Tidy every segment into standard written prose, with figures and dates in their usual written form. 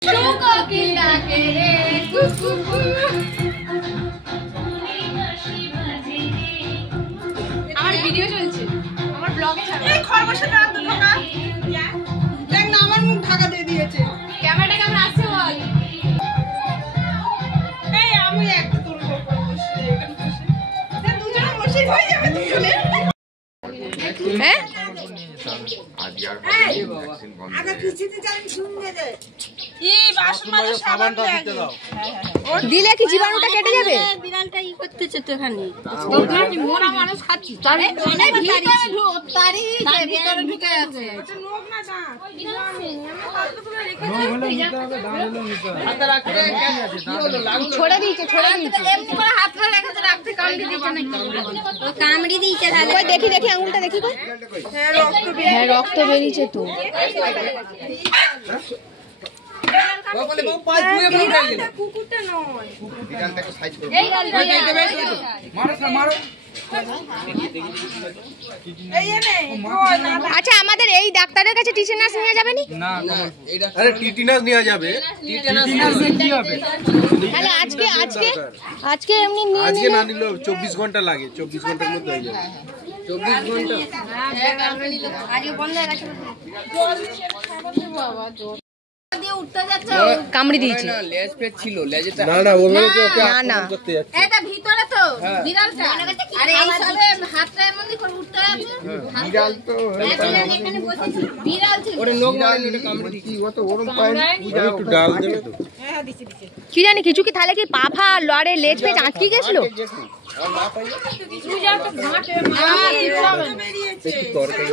আমার ভিডিও চলছে, আমার ব্লগে ছাড়ো। এই খরগোশের রাত ঢোকা দেখ না, আমার মুখ ঢাকা দিয়ে দিয়েছে। ক্যামেরাটা কেমন আসছে বল। এই আমি একটা তুলবো খরগোশ, এখানে বসে দুজনে বসে হয়ে যাবে দুজনে। হ্যাঁ আগে কিছুতে জানি শুনবে রে। এই বাসন মাজা সাবানটা দিতে দাও। দিলে কি জীবাণুটা কেটে যাবে? বিড়ালটা ই করতেছে তো এখানে। তোমরা কি মোরা মানুষ খাচ্ছি? তারে অনেক ভিতরে তারি ভিতরে ঢুকে আছে। এটা নোক না দা। আমি পাতলা করে রেখেছি। নোক হলে নিতে হবে, দাঁড় হলে নিতে হবে। হাতে রাখতে কি হলো? ছড়ে দিয়েছে। এমনি করে হাতটা রেখেছে, রাখতে কামড়ি দিয়েছে নাকি? ও কামড়ি দিয়েছে তাহলে। কই দেখি আঙুলটা দেখি কই। হ্যাঁ রক্ত বেরিয়েছে। হ্যাঁ রক্ত বেরিয়েছে তো। বলে বউ পাঁচ ধুয়ে ফেলে গেল। কুকুরটা নয়। বিড়ালটাকে সাইজ করে। এই মারো মারো। আচ্ছা আমাদের এই ডাক্তারের কাছে টিটেনাস নিয়ে যাবে নি? না আরে টিটেনাস নিয়ে যাবে। টিটেনাস কি হবে? তাহলে আজকে এমনি নিয়ে আজকে না নিলেও 24 ঘন্টা লাগে, 24 ঘন্টার মধ্যে হয়ে যাবে। 24 ঘন্টা আজকে বন্ধ হয়ে গেছে। কামড়ি দিয়েছে। না না ও বলেছে ওকে না করতে যাচ্ছে। এটা ভিতরে তো বিড়ালটা। আরে এই সবে হাতটা এমনি করে উঠতে আছে। বিড়াল তো এখানে বসেছে বিড়াল ছিল। ওরে লোক মারেনি, এটা কামড়ে দিয়েছে। ও তো ওরম পায় না। একটু ডাল দেবে তো। হ্যাঁ দিছি। কি জানি কিছু কি তাহলে কি পা ফা লড়ে লেজ পেজ আটকে গেছিল? আর না পাইলে তুই যা তো ঘাটে বেরিয়েছে। একটু তরকারি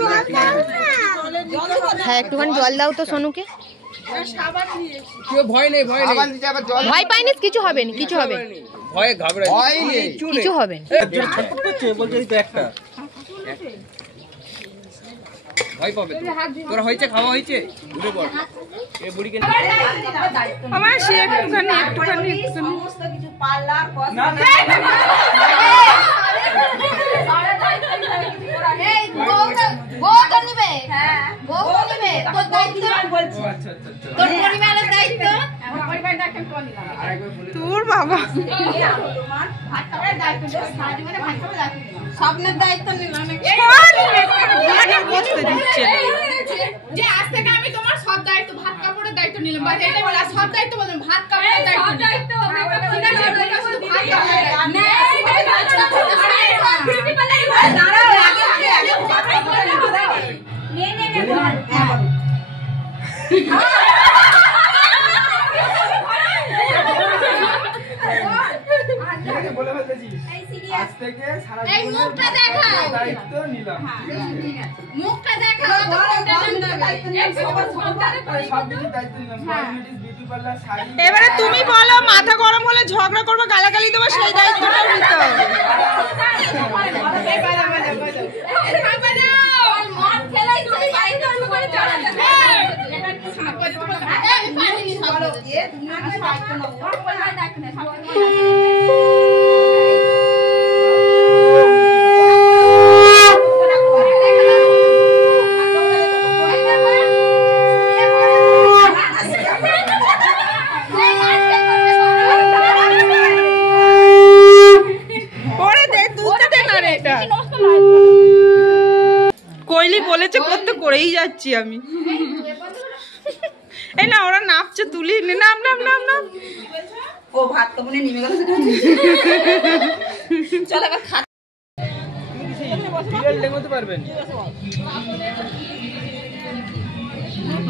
হ্যাঁ একটুখানি জল দাও তো সোনুকে। সাবান দিয়েছি। কেউ ভয় নেই সাবান দিতে আবার জল ভয় পাইনি, কিছু হবে না, কিছু হবে না, ভয়ে ঘাবড়ায় কিছু হবে না। ছটফটাচ্ছে বলছে এই তো একটা ভয় পাবে তো। তোর হয়েছে, খাওয়া হয়েছে, উঠে পড়। এই বুড়িকে আমার সে একটুখানি সমস্ত কিছু পাল্লা না না এই গোটা নিবে। হ্যাঁ গোটা নিবে, তোর দায়িত্ব বলছি। আচ্ছা তোর পরিবারের দায়িত্ব। আমার পরিবারটা কেন কোন নিলাম তোর বাবা। তোমার ভাত খাওয়ার দায়িত্ব, সারা জীবনে ভাত খাওয়ার দায়িত্ব, স্বপ্নের দায়িত্ব নিলাম নাকি? গানে বসতে দিচ্ছে যে আজ থেকে আমি তোমার সব দায়িত্ব, ভাত কাপড়ের দায়িত্ব নিলাম। বাট এটা বলা সব দায়িত্ব বললাম, ভাত কাপড়ের দায়িত্ব ঠিক আছে? ভাত কাপড়ের না দাঁড়াও নে বলে ফেলেছিস আজ থেকে সারা জীবন মুখটা দেখাও, দায়িত্ব নিলাম। ঠিক আছে মুখটা দেখাও, এবারে তুমি বলো, মাথা গরম হলে ঝগড়া করবো, গালাগালি দেবো, সেই দায়িত্বটা নিতে হবে। কইলি বলেছে করতে করেই যাচ্ছি আমি। এই না ওরা নাপছে, তুলি নাম নাম নাম নাম। ও ভাত কাপড়ে নেমে গেল। চল এবার খা।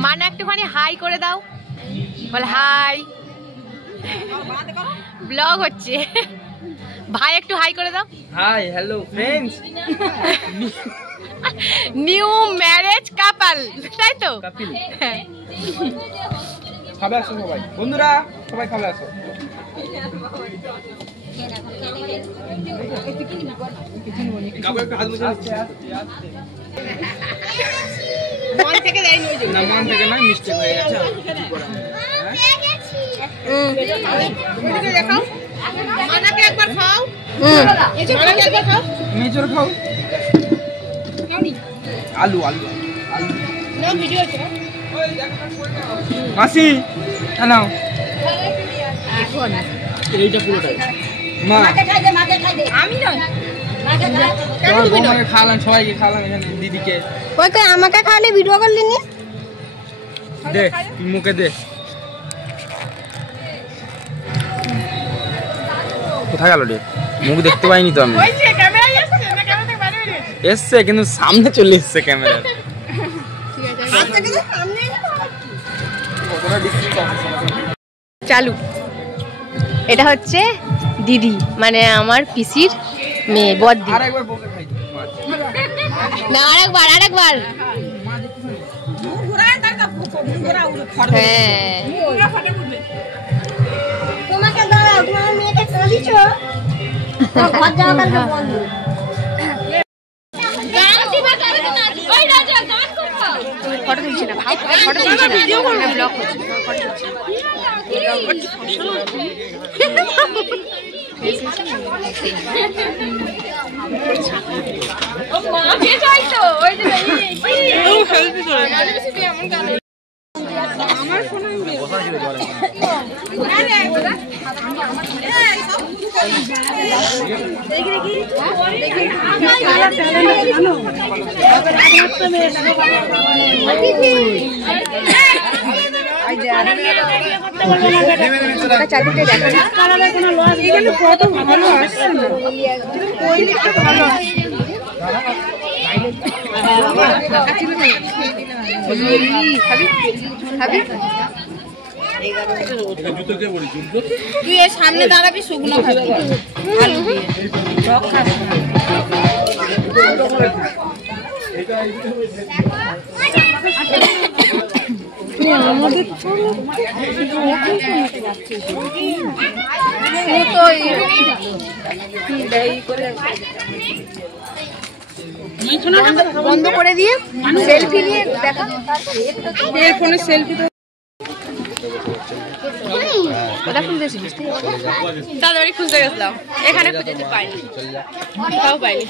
মানে একটুখানি হাই করে দাও, বলে হাই, ব্লগ হচ্ছে। ভাই একটু হাই করে দাও। Hi hello friends. New marriage couple, তাই তো? কাপিল খাবে আসো সবাই, বন্ধুরা সবাই খাবে আসো। মন থেকে দেয়নি, না মন থেকে না, মিস্টেক হয়ে গেছে। দেখাও মানাকে একবার খাও, মানাকে একবার খাও, মেজর খাও। আলু আলু না ভিডিও আছে মাসি নাও এইটা পুরোটাই মা আমি নয় তোমাকে খাওয়ালাম, সবাইকে খাওয়ালাম, এখানে দিদিকে। ওই তো আমাকে খাওয়ালে ভিডিও করলি নি? দে মুখে দে। কোথায় গেল রে? মুখ দেখতে পাইনি তো আমি। এসছে কিন্তু সামনে চলে এসছে ক্যামেরা। চালু। এটা হচ্ছে দিদি, মানে আমার পিসির মেয়ে, বড়দি। আরেকবার বকে খাই না আরেকবার হ্যাঁ। তোমাকে দাঁড়াও, তোমার মেয়েকে কাঁদিছো? ঘর যাওয়া কালকে বন্ধ। ফটো তুলছি না, ফটো তুলছি না, ভিডিও করব, ব্লগ করছি, ফটো তুলছি। তুই এর সামনে দাঁড়াবি, শুকনো খাবি, আলু দিয়ে টক খাবি। বন্ধ করে দিয়ে সেলফি নিয়ে দেখা, ফোনে সেলফি ওটা খুঁজেছিলিস? তাড়াতাড়ি খুঁজতে গেছিলাম, এখানে খুঁজেতে পাইনি, তাও পাইনি।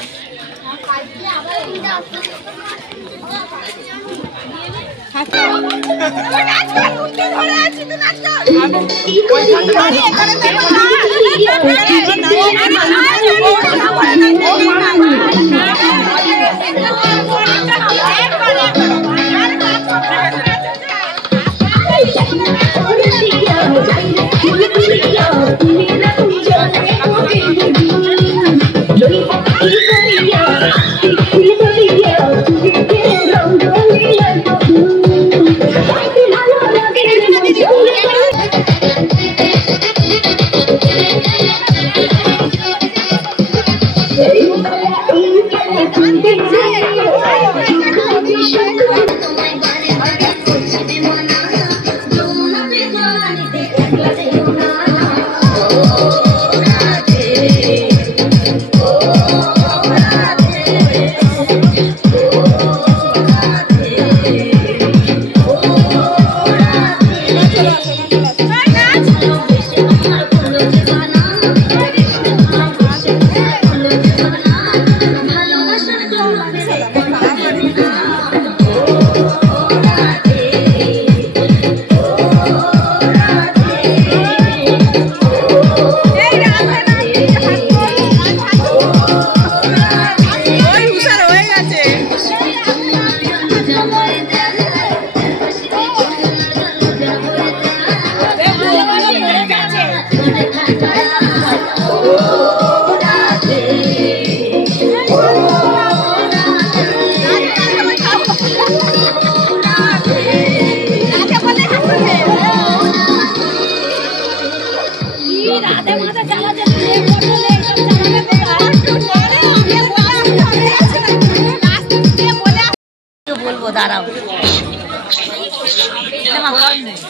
বলবো দাঁড়াও,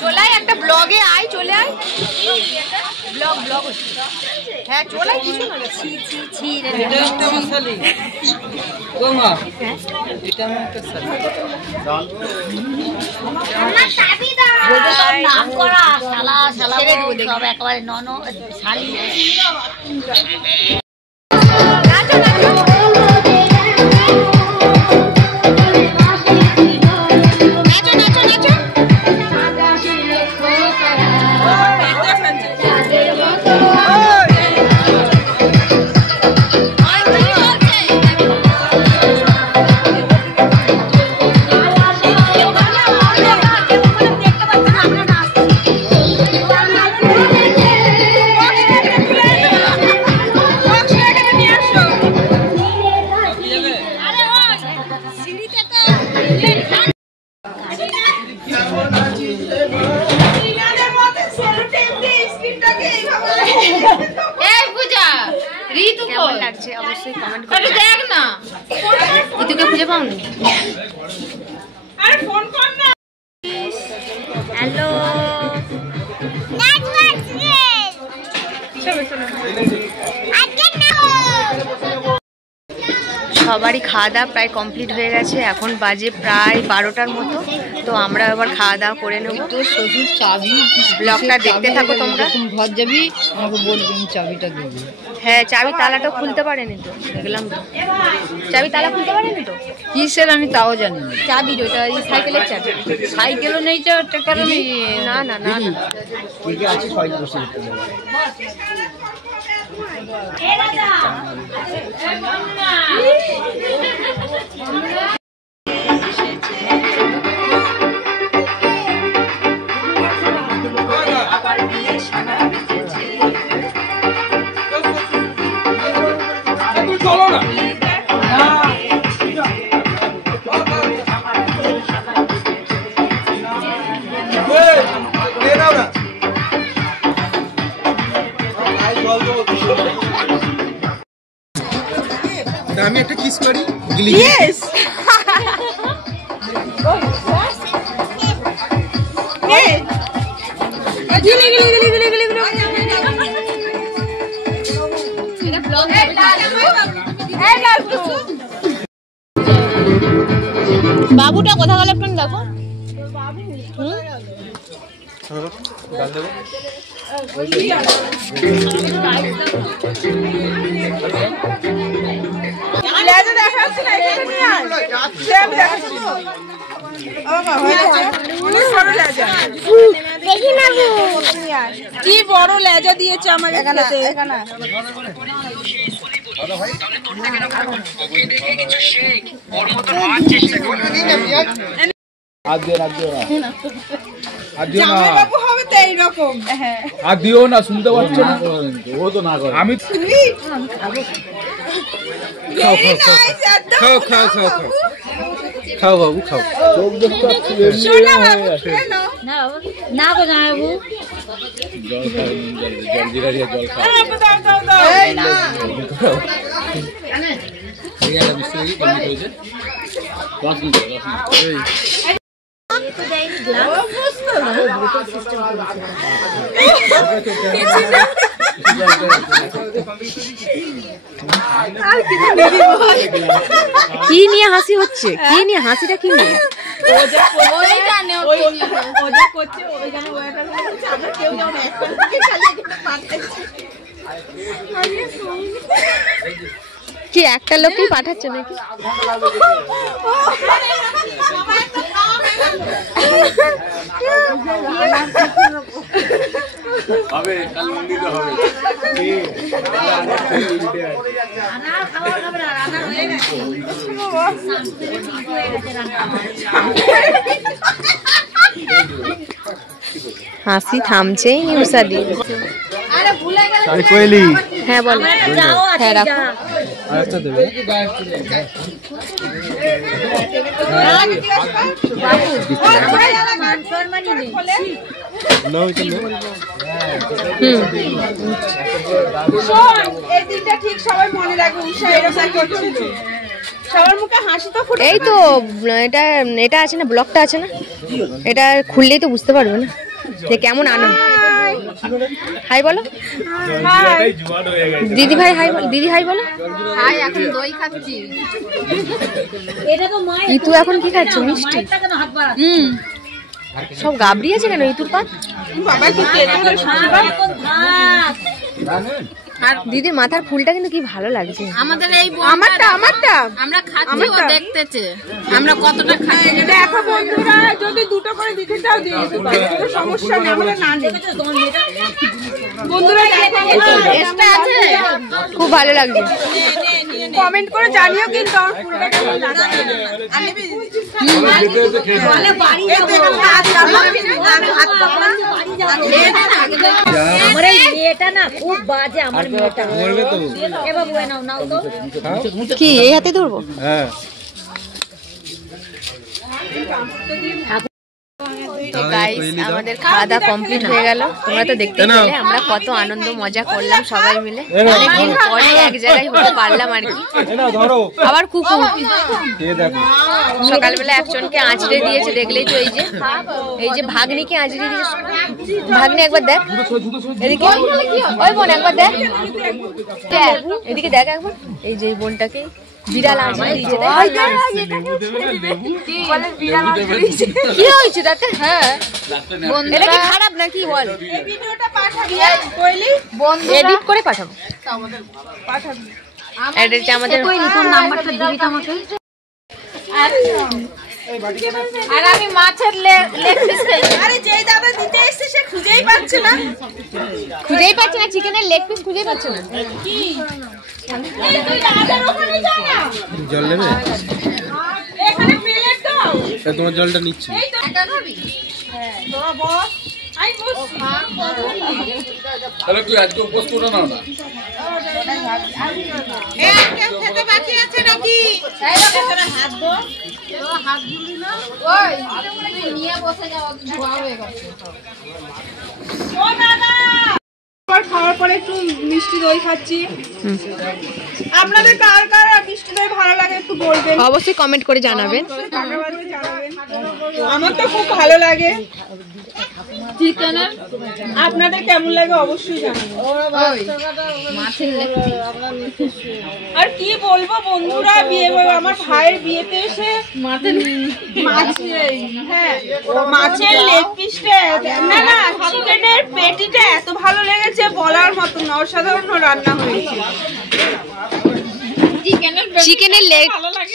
চলে আয়, একটা ব্লগে আয়, চলে আয়, ব্লগ হচ্ছে। হ্যাঁ চলে আয়, কিছু না, ছি ছি ছি রে। এটা একটা মশালি গো মা, এটা আমার একটা সাথে আমার চাবি দাও, বলতে সব নাম করা শালা শালা সব একেবারে নন শালি। নাচো নাচো নাচো নাচো নাচো। এই পূজা ঋতু কেমন লাগছে অবশ্যই কমেন্ট করে দেখ না ঋতুকে খুঁজে পাওনি? আরে ফোন কর না। হ্যালো সবারই খাওয়া দাওয়া প্রায় কমপ্লিট হয়ে গেছে। এখন বাজে প্রায় 12টার মতো। তো আমরা এবার খাওয়া দাওয়া করে নেব। তো শ্বশুর চাবি ব্লগটা দেখতে থাকো তোমরা। ঘর যাবি আমাকে বলবেন চাবিটা দেবে। হ্যাঁ চাবি তালাটা খুলতে পারেনি তো, দেখলাম তো চাবি তালা খুলতে পারেনি তো। কিসের আমি তাও জানি না। চাবি ওটা সাইকেলের চাবি। সাইকেলও নেই তো কারণে না না না না আছে 6 বছর আমি একটা কিস করি। ইয়েস বাবুটা কোথা গেল একটু দেখো। কি বড় লেজা দিয়েছে আমাকে খেতে। আর দিও না, শুনতে পাচ্ছ না? ও তো না করে। আমি খাও খাও খাও খাও খাও বাবু খাও। চোখ দেখতে না গো জামাইবাবু জল খাও, জল জিরা দিয়ে জল খাও। কি নিয়ে হাসি হচ্ছে? কি নিয়ে হাসিটা? কি নিয়ে? কি একটা লোকই পাঠাচ্ছে নাকি? হবে কাল মন্দিরে হবে। হাসি থামছেই নি উষাদি। কোয়েলি হ্যাঁ বল। হ্যাঁ রাখো। আরেকটা দেবে। ঠিক সবাই মনে রাখবে উষা এরকম করছিল। সবার মুখে হাসি তো ফুটে। এই তো এটা আছে না, ব্লগটা আছে না, এটা খুললেই তো বুঝতে পারবে না যে কেমন আনন্দ। হাই বলো দিদি ভাই, হাই বলো দিদি, হাই বলো। হাই, এখন দই খাচ্ছি। ইতু এখন কি খাচ্ছে? মিষ্টি। সব গাবড়িয়েছে কেন ইতুর পাত? বাবা কি তেলে আর দিদির মাথার ফুলটা কিন্তু কি ভালো লাগছে। আমাদের এই আমারটা আমরা খাচ্ছি, ও দেখতেছে আমরা কতটা খাই। দেখো বন্ধুরা, যদি দুটো করে দিতে চাও দিয়ে দিতে পারো, কোনো সমস্যা নেই। আমরা না নেই বন্ধুরা, এক্সট্রা আছে, খুব ভালো লাগছে। কমেন্ট করে জানিও কিন্তু আমার ফুলটা কেমন লাগছে। আমি বলে বাড়ি যাব, আমি হাত পাবো না। আমার এই মেয়েটা না খুব বাজে। আমার মেয়েটা মরবে তো। এ বাবু নাও নাও তো। কি এই হাতে ধরবো? হ্যাঁ তো গাইস আমাদের খাওয়া দাওয়া কমপ্লিট হয়ে গেল। তোমরা তো দেখতে পেলে আমরা কত আনন্দ মজা করলাম সবাই মিলে। অনেকদিন পরে এক জায়গায় হতে পারলাম আর কি। আবার কুকুর সকালবেলা একজনকে আঁচড়ে দিয়েছে, দেখলেই তো। এই যে ভাগ্নিকে আঁচড়ে দিয়েছে। ভাগ্নি একবার দেখ এদিকে, ওই বোন একবার দেখ, এদিকে দেখ একবার। এই যে বোনটাকে বিড়াল আঁচড়ে দিয়েছে। কি হয়েছে তাতে? হ্যাঁ এটা কি খারাপ নাকি বল? এডিট করে পাঠাবো। আমাদের নাম্বারটা দিবি তো আমাকে। আর আমি মাছের লেগ পিস খাই। আরে যেই দাদা দিতে এসেছে সে খুঁজেই পাচ্ছে না। চিকেনের লেগ পিস খুঁজেই পাচ্ছে না। কি এই তুই দাদার ওখানে যা না। জল নেবে? এখানে প্লেট দাও। তোমার জলটা নিচ্ছি। এই তো একা খাবি? হ্যাঁ তোরা বস। আই বস। তাহলে তুই আজকে উপোস করে নাও না। এ কেউ খেতে বাকি আছে নাকি? এই লোকে তোরা হাত দো। তোরা হাত ধুলি না? ওই তুই নিয়ে বসে যাও, ধোয়া হয়ে গেছে। ও দাদা খাওয়ার পরে একটু মিষ্টি দই খাচ্ছি। আপনাদের কার কার মিষ্টি দই ভালো লাগে একটু বলবেন, অবশ্যই কমেন্ট করে জানাবেন। আমার তো খুব ভালো লাগে। চিকেনের আপনাদের কেমন লাগে অবশ্যই জানাবেন। আর কি বলবো বন্ধুরা, বিয়ে আমার ভাইয়ের বিয়েতে এসে মাছের লেগ পিসটা না না চিকেনের পেটিটা এত ভালো লেগেছে বলার মতো না, অসাধারণ রান্না হয়েছে।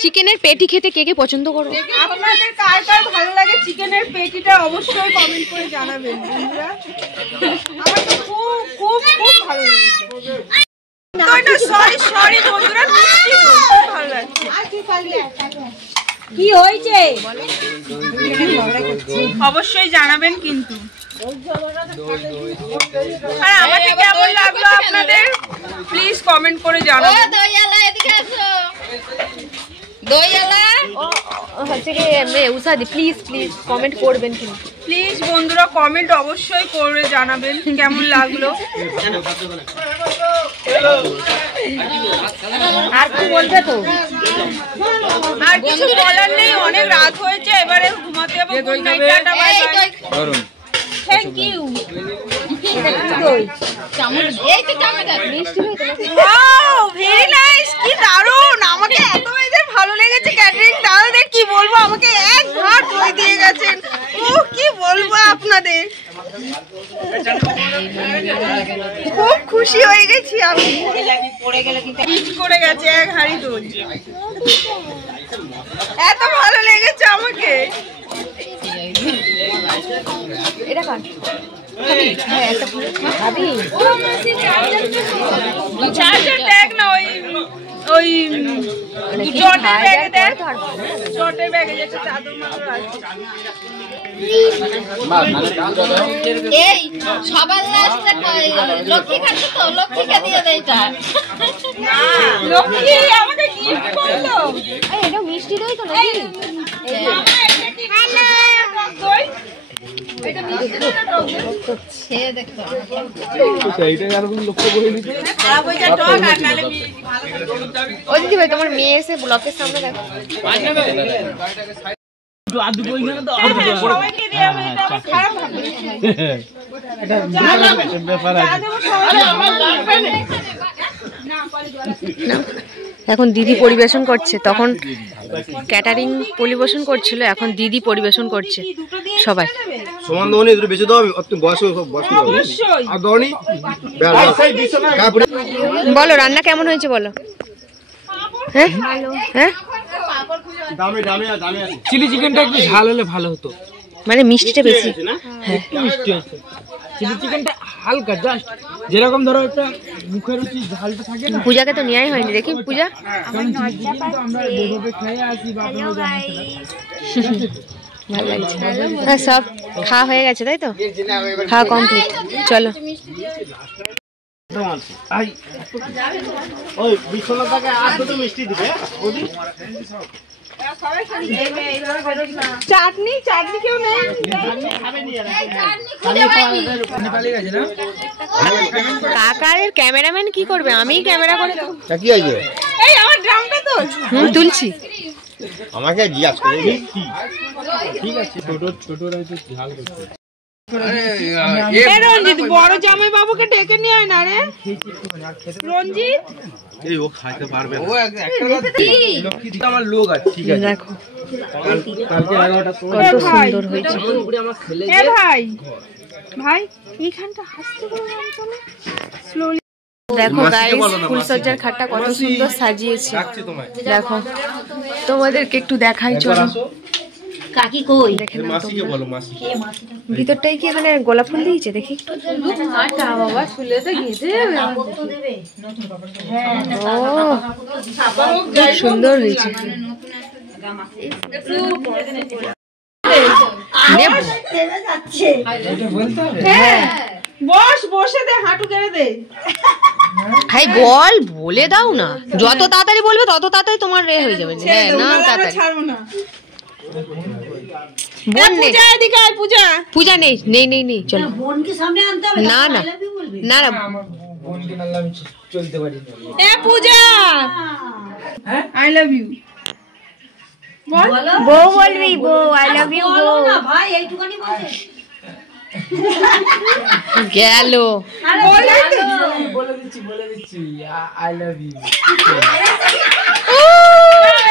চিকেনের পেটি খেতে কে কে পছন্দ করো? আপনাদের কার কার ভালো লাগে চিকেনের পেটিটা অবশ্যই কমেন্ট করে জানাবেন বন্ধুরা। আমার তো খুব খুব খুব ভালো লেগেছে। সরি বন্ধুরা, মিষ্টি খুব ভালো লাগছে। কি হয়েছে অবশ্যই জানাবেন কিন্তু। আর আমাকে কেমন লাগলো আপনাদের প্লিজ কমেন্ট করে জানাবেন। দইয়ালা এদিকে আসো, দইয়ালা হচ্ছে কি উষাদি প্লিজ কমেন্ট করবেন কিন্তু। প্লিজ বন্ধুরা কমেন্ট অবশ্যই করে জানাবেন কেমন লাগলো। আর কি বলবে তো? আর কিছু বলার নেই, অনেক রাত হয়েছে, এবারে ঘুমাতে যাবো। Good night, tata, bye bye, thank you. Wow very nice, কি দারুণ। আমাকে এত এদের ভালো লেগেছে ক্যাটারিং দাদাদের, কি বলবো, আমাকে এক ভাত দই দিয়ে গেছেন। ও কি বলবো আপনাদের, খুব খুশি হয়ে গেছি আমি। করে গেছে এক হাঁড়ি দই, এত ভালো লেগেছে আমাকে। এটা কার? চার্জার ট্যাগ না, ওই জটের ব্যাগে দেখ, জটের ব্যাগে যেটা চাদর মাদর আছে। এই সবার লাস্টে লক্ষ্মী খাচ্ছে তো, লক্ষ্মীকে দিয়ে দেয় এটা। লক্ষ্মী আমাকে গিফট করলো। এটা মিষ্টি দই তো নাকি? দই ও দিদি ভাই তোমার মেয়ে এসে ব্লকের সামনে দেখো। এখন দিদি পরিবেশন করছে, তখন ক্যাটারিং পরিবেশন করছিল, এখন দিদি পরিবেশন করছে সবাই। সমান দোনি একটু বেশি দাও, বয়স আর দোনি। বলো রান্না কেমন হয়েছে বলো। হ্যাঁ হ্যাঁ, চিলি চিকেনটা একটু ঝাল হলে ভালো হতো, মানে মিষ্টিটা বেশি। হ্যাঁ মিষ্টি হয়েছে। চিলি চিকেনটা হালকা জাস্ট যেরকম ধরো একটা মুখের রুচি ঝালটা থাকে না। পূজাকে তো নেওয়াই হয়নি, দেখি পূজা আমরা যেভাবে খেয়ে আসি বা ভালো লাগছে। হ্যাঁ সব খাওয়া হয়ে গেছে তাই তো, খাওয়া কমপ্লিট। চলো ওই বিশ্বনাথকে আর দুটো মিষ্টি দিবে। চাটনি চাটনি কেউ নেই। কাকার ক্যামেরাম্যান কি করবে? আমি ক্যামেরা করে কি হয়েছে? এই আমার ড্রামটা তো তুলছি। আমাকে জিজ্ঞাস করে ঠিক আছে, ছোট হয়তো ঝাল করতে। রঞ্জিত বড় জামাই বাবুকে ডেকে নিয়ে আয় না রে রঞ্জিত। এই ও খাইতে পারবে না। লক্ষ্মী আমার লোক আছে, ঠিক আছে। দেখো কালকে 11টা কত সুন্দর হয়েছে। এ ভাই ভাই এইখানটা হাসতে বলো না স্লোলি। দেখো গাইস ফুলসজ্জার খাটটা কত সুন্দর সাজিয়েছে। দেখো তোমাদেরকে একটু দেখাই, চলো কাকি কই? দেখে নাও মাসিকে বলো, মাসি। ভিতরটাই কি এখানে গোলাপ ফুল দিয়েছে দেখি একটু। বাবা চুলেতে ঘেঁটে ও খুব সুন্দর হয়েছে। বস বসে দে, হাঁটু গেড়ে দে। ভাই বল, বলে দাও না। যত তাড়াতাড়ি বলবে তত তাড়াতাড়ি তোমার রে হয়ে যাবে। হ্যাঁ না তাড়াতাড়ি ছাড়বো না। বোন নেই, পূজা এদিকে আয়, পূজা। পূজা নেই নেই নেই নেই চলো। বোনকে সামনে আনতে হবে। না না না না আমার বোনকে নাহলে আমি চলতে পারি না। এ পূজা আই লাভ ইউ বল। বউ বলবি, বউ আই লাভ ইউ বউ। না ভাই এইটুখানি বলছে। গেল বলে দিচ্ছি আই লাভ ইউ।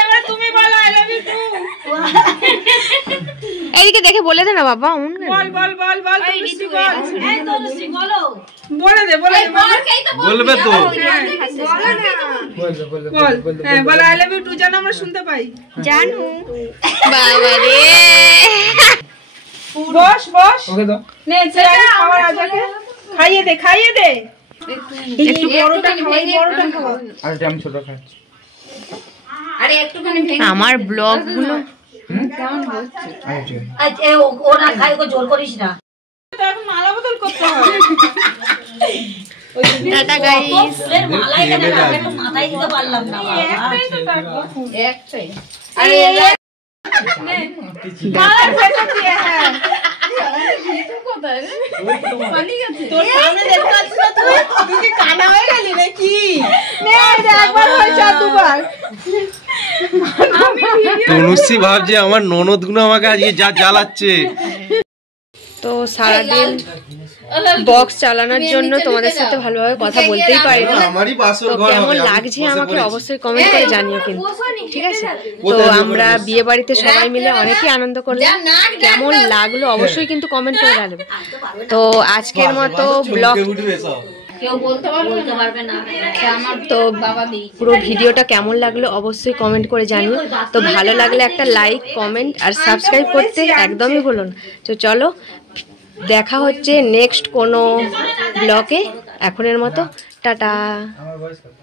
এবার তুমি বলো আই লাভ ইউ টু। এদিকে দেখে বলে দে না বাবা। বল বল বল বল তুমি বল। এই তো লুসি বলো। বলে দে বলে দে বলকেই তো বলবে তো। বল হ্যাঁ বল আই লাভ ইউ টু যেন আমরা শুনতে পাই। জানু বাবা রে। বস বস ওকে দাও। নে চেয়ারে খাবার আজাকে খাইয়ে দে খাইয়ে দে। একটু বড়টা খাওয়াই, বড়টা খাওয়া। আর আমি ছোট খাচ্ছি। আরে একটুখানি ভেঙে আমার ব্লগ গুলো আজ ও না খাই, ওকে জোর করিস না। তো এখন মালা বদল করতে হবে। Tata guys. ফুলের মালা এখানে রাখা, একটু মাথায় দিতে পারলাম না বাবা। একটাই তো থাকবো। একটাই। আরে মালার ভেতর দিয়ে হ্যাঁ। তোর সামনে দেখতে পাচ্ছিস না তুই? তুই কি কানা হয়ে গেলি নাকি? নে এটা একবার হয়েছে আর দুবার। তনুশ্রী ভাবছে আমার ননদ গুলো আমাকে আজকে যা জ্বালাচ্ছে। তো সারাদিন বক্স চালানোর জন্য তোমাদের সাথে ভালোভাবে কথা বলতেই পারি না। আমারই বাসর তো ঘর কেমন হবে, আমি লাগছে বসে আমাকে পড়েছি। অবশ্যই কমেন্ট করে জানিও কিন্তু, ঠিক আছে? তো কোথায় আমরা বিয়ে বাড়িতে সবাই মিলে অনেকই আনন্দ করলাম। কেমন লাগলো অবশ্যই কিন্তু কমেন্ট করে জানাবে। তো আজকের মতো ব্লগ উঠবে সব। কেউ বলতে পারবে না। আমার তো বাবা নেই। পুরো ভিডিওটা কেমন লাগলো অবশ্যই কমেন্ট করে জানিও। তো ভালো লাগলে একটা লাইক কমেন্ট আর সাবস্ক্রাইব করতে একদমই ভুলো না। তো চলো দেখা হচ্ছে নেক্সট কোনো ব্লগে। এখনের মতো টাটা। আমার বয়স কত?